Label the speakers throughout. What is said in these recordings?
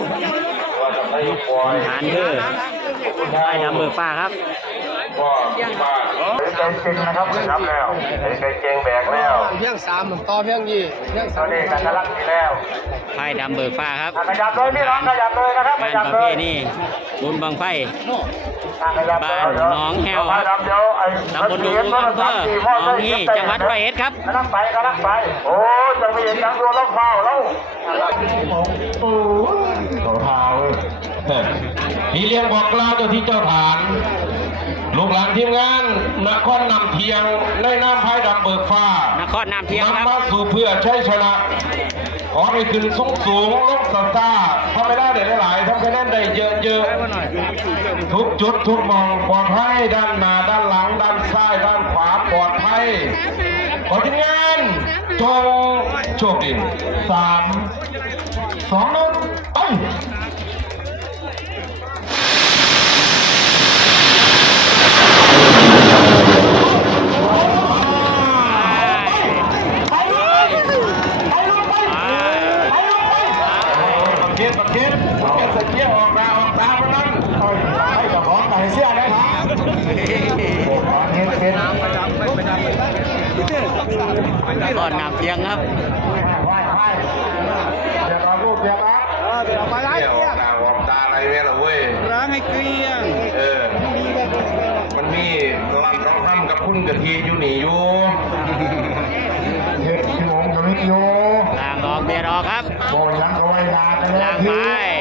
Speaker 1: ฐานคือไพ่ดำเบิกฟ้าครับ
Speaker 2: ไก่เจงนะครับรับแล้วไก่เจงแบกแล้ว
Speaker 3: เพียง3ต่อเพียงยี่เพียง3
Speaker 2: นี่กันรักดีแล้ว
Speaker 1: ไพ่ดำเบิกฟ้าครับ
Speaker 2: ขยับเลยพี่น้องขยับเลยนะครับ
Speaker 1: งานประเภทนี้บุญบังไฟบ้านหนองแฮวครับตำบลดูอำเภอหนองฮีจังหวัดร้อยเอ็ดครับ
Speaker 2: กำลังไปโอ้จะไม่เห็นยังโดนล็อกเฝ้าแล้วโอ้ต่อเท้ามีเลี้ยงบอกกล่าวเจ้าที่เจ้าฐานลูกหลานทีมงานนครนำเทียงในน้ำไพ่ดำเบิกฟ้าน
Speaker 1: ครนำเทียงครับ
Speaker 2: มาสู่เพื่อใช้ชนะขอให้ขึ้นสูงลงซ่าทำไม่ได้ได้หลายทำคะแนนได้เยอะทุกจุดทุกมองปลอดภัยด้านหน้าด้านหลังด้านซ้ายด้านขวาปลอดภัยขอทีมงานจงโชคดี3 2 1ไป
Speaker 1: ก่อนนำเพียงครับ
Speaker 2: เดี๋ยวเราลูกเดี๋ยวมาไล่เกี่ยงวอมตาอะไรเนี่ยเหรอเว้ย
Speaker 3: ร้างให้เกลี้ยง
Speaker 2: มันมีร้านร้องห้ำกับคุณกะทิอยู่หนีอยู่เห็ดที่ผมจะไม่อยู่
Speaker 1: ล่างออกเบียร์ออกครับ
Speaker 2: โบยังก็ไว้ลากัน
Speaker 1: ล่างไป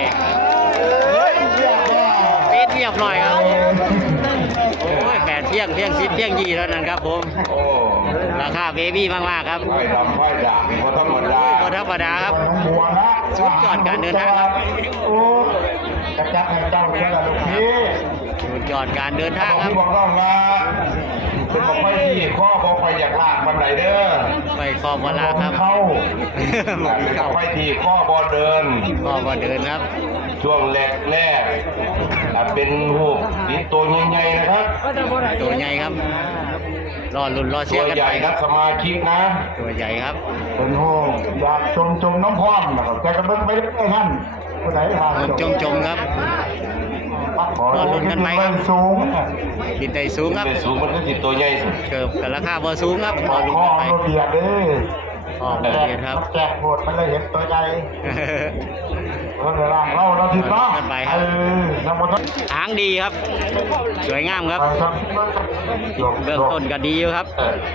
Speaker 1: ปิดเรียบร้อยครับโอ้ย8 เที่ยง10 เที่ยง20แล้วนั่นครับผมราคาเบบี้มากๆครับ
Speaker 2: ไฟดำไฟด่างพอธรรมดา
Speaker 1: ครับสุดยอดการเดินทางครับ
Speaker 2: จะจัดให้เจ้าเจ้าลูกพี่
Speaker 1: สุดยอดการเดินทางครับ
Speaker 2: บอกต้องว่าเป็นบอกไปที่ข้อบอกไปอยากลากมันไหนเด้อ
Speaker 1: ไปข้อบอลาครับ
Speaker 2: เข้าไปที่ข้อบอลเดิน
Speaker 1: ครับ
Speaker 2: ช่วงแรกเป็นหูดินตัวใหญ่ๆนะครับ
Speaker 1: ตัวใหญ่ครับรอลุ้นรอเชียร์กันไป
Speaker 2: ครับสมาชิกนะ
Speaker 1: ตัวใหญ่ครับ
Speaker 2: เป็นหูอยากจมน้ำพร้อมแต่ก็ไม่ได้ท่านผู้ใดมา
Speaker 1: จมครับรอลุ้นกันไปครับ
Speaker 2: สูง
Speaker 1: บินไต่สูงครับ
Speaker 2: สูงมันก็ติดตัวใหญ่สุด
Speaker 1: เกิดกับราคาบอสูงครับรอลุ้นกันไป
Speaker 2: เบียดเลย
Speaker 1: เบียดครับ
Speaker 2: แจกหมดมันเลยเห็นตัวใหญ่คนเวลาเราทิพย์เนาะ
Speaker 1: หางดีครับสวยงามครับเบื้องต้นก็ดีอยู่ครับ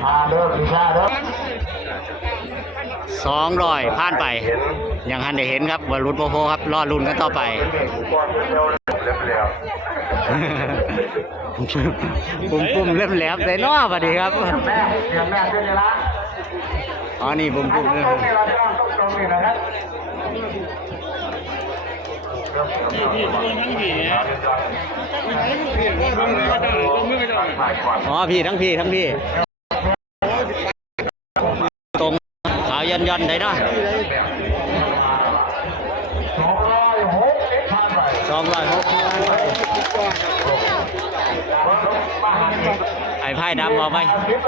Speaker 1: 200ผ่านไปยังทันได้เห็นครับวรุษโพโพครับรอลุ้นกันต่อไปปุ่มเล่มแหลมแต่นอพอดีครับอ๋อนี่ปุ่มอ๋อพี่ทั้งพี่ตรงขาวยันได้เนาะไอ้ไพ่ดำบอกไป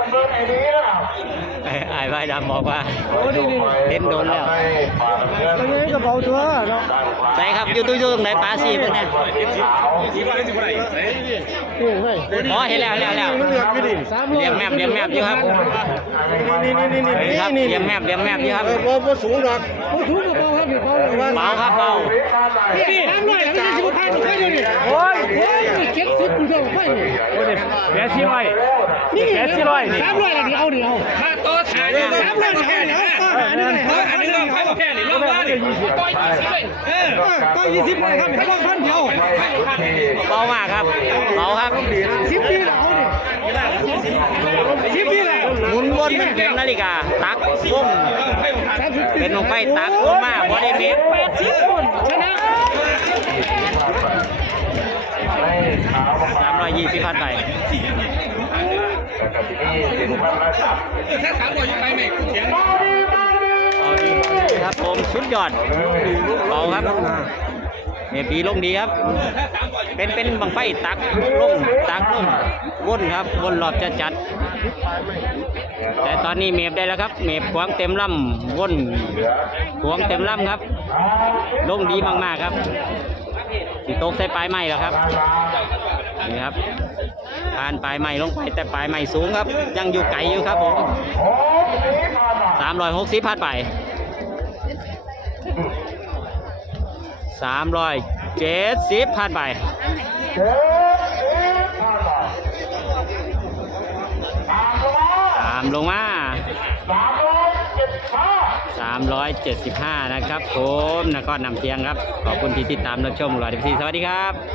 Speaker 1: ไอ้ไพ่ดำบอกว่าเห็นโดนแล้วใช่ครับอยู่ตรงไหนปลาซีพวกนี้อ๋อเห็นแล้วเรียงแมพอยู่ครับเรียงแมพอยู่ครับ
Speaker 3: สูงหรอก
Speaker 1: เบาครับเบา
Speaker 3: พี่น้ำหน่อยแล้วไม่ใช่สิบพันใช่ไหมนี่โอ้ยเก็บซิปคุณเจ้าไฟนี่
Speaker 1: โอ้ยแปด400นี่300
Speaker 3: นี่เอาถ้าโต๊ะถ่ายเนี่ย300เนี่ยอันนี้ไฟแค่นี่ลงมาดิต่อย20เลยต่อย20เลยครับถ้าลงพันเดียว
Speaker 1: เบามากครับเบาครับ
Speaker 3: 10 ปีแล้วนี่10 ปีแล้ว
Speaker 1: หมุนวนเป็นนาฬิกาตักวงเป็นลงไปตักมากพอได้เมตร
Speaker 3: 80 คนชนะ
Speaker 1: 320พันไปครับผมสุดยอดเบาครับปีลงดีครับ เป็นบังไฟตักลงวนครับวนรอบจัดแต่ตอนนี้เมฟได้แล้วครับเมฟขวางเต็มลำวนขวางเต็มลำครับลงดีมากๆครับสีโต๊ะใส่ปลายไม้แล้วครับนี่ครับผ่านปลายไม้ลงไปแต่ปลายไม้สูงครับยังอยู่ไกลอยู่ครับผม360ผ่านไป370ผ่านไปตามลงมา375นะครับผมนครนำเชียงครับขอบคุณที่ติดตามรับชมรอดีพีสวัสดีครับ